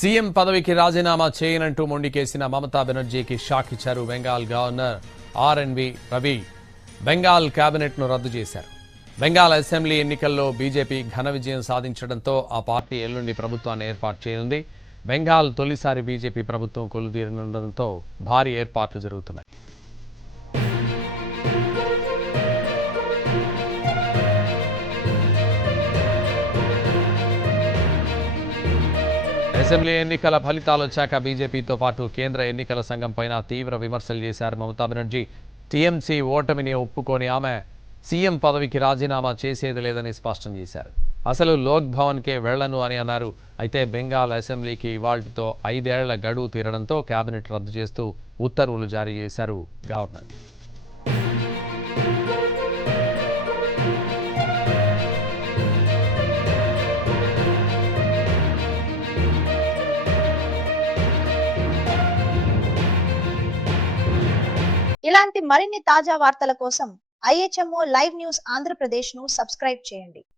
CM పదవికి రాజీనామా చేయనంటూ మొండికేసిన Mamata బెనర్జీకి shock ఇచ్చారు బెంగాల్ గవర్నర్ ఆర్ఎన్వి రవి. బెంగాల్ కేబినెట్ను రద్దు చేశారు. బెంగాల్ అసెంబ్లీ ఎన్నికల్లో బీజేపీ ఘన విజయం సాధించడంతో ఆ పార్టీ ఎల్లుండి ప్రభుత్వాన్ని ఏర్పాటు చేయనుంది. బెంగాల్ తొలిసారి బీజేపీ ప్రభుత్వం కొలుదీరనుండడంతో భారీ ఏర్పాట్లు జరుగుతున్నాయి. అసెంబ్లీ ఎన్నికల ఫలితాలు వచ్చాక బీజేపీతో పాటు కేంద్ర ఎన్నికల సంఘం పైన తీవ్ర విమర్శలు చేశారు మమతా బెనర్జీ. టీఎంసీ ఓటమిని ఒప్పుకొని ఆమె సీఎం పదవికి రాజీనామా చేసేది లేదని స్పష్టం చేశారు. అసలు లోక్ భవన్కే వెళ్లను అని అన్నారు. అయితే బెంగాల్ అసెంబ్లీకి ఇవాళ్టితో 5 ఏళ్ల గడువు తీరడంతో కేబినెట్ రద్దు చేస్తూ ఉత్తర్వులు జారీ చేశారు గవర్నర్. ఇలాంటి మరిన్ని తాజా వార్తల కోసం IHMO లైవ్ న్యూస్ ఆంధ్రప్రదేశ్ ను సబ్స్క్రైబ్ చేయండి.